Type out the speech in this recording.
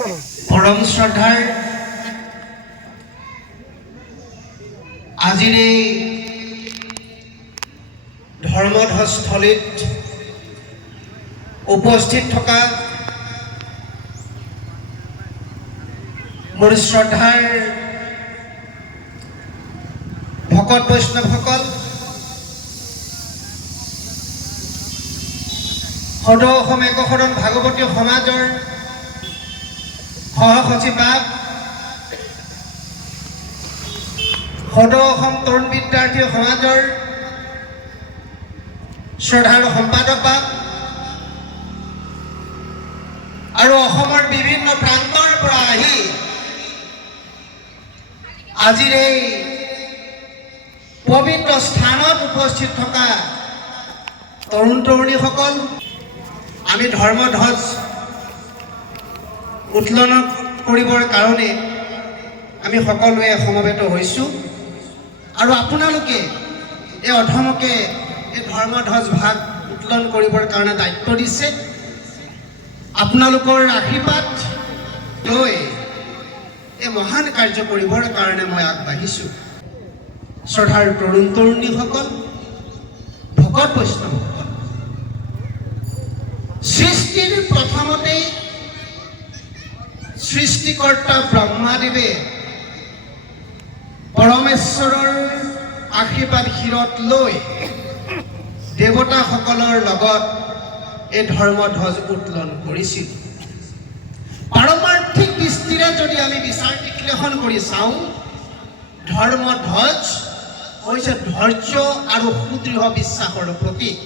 পৰম শ্ৰদ্ধাৰ আজিৰ এই ধৰ্মধ্বজস্থলীত উপস্থিত থকা মোৰ শ্ৰদ্ধাৰ ভকত বৈষ্ণৱসকল, সদৌ অসম একশৰণ ভাগৱতী সমাজৰ সহ-সচিবাক, সদৌ অসম তৰুণ বিদ্যাৰ্থী সমাজৰ শ্ৰদ্ধাৰ সম্পাদক আৰু অসমৰ বিভিন্ন প্ৰান্তৰ পৰা আহি আজিৰ এই পবিত্ৰ স্থানত উপস্থিত থকা তৰুণ তৰুণীসকল, আমি ধৰ্মধ্বজ উত্তোলন কৰিবৰ কাৰণে আমি সকলোৱে সমবেত হৈছোঁ আৰু আপোনালোকে এই অধমকে এই ধৰ্মধ্বজ ভাগ উত্তোলন কৰিবৰ কাৰণে দায়িত্ব দিছে। আপোনালোকৰ আশীৰ্বাদ লৈ এই মহান কাৰ্য কৰিবৰ কাৰণে মই আগবাঢ়িছোঁ। শ্ৰদ্ধাৰ তৰুণ তৰুণীসকল, ভকত বৈষ্ণৱসকল, সৃষ্টিৰ প্ৰথমতেই সৃষ্টিকৰ্তা ব্ৰহ্মাদেৱে পৰমেশ্বৰৰ আশীৰ্বাদ শিৰত লৈ দেৱতাসকলৰ লগত এই ধৰ্মধ্বজ উত্তোলন কৰিছিল। পাৰমাৰ্থিক দৃষ্টিৰে যদি আমি বিচাৰ বিশ্লেষণ কৰি চাওঁ, ধৰ্মধ্বজ হৈছে ধৈৰ্য আৰু সুদৃঢ় বিশ্বাসৰ প্ৰতীক।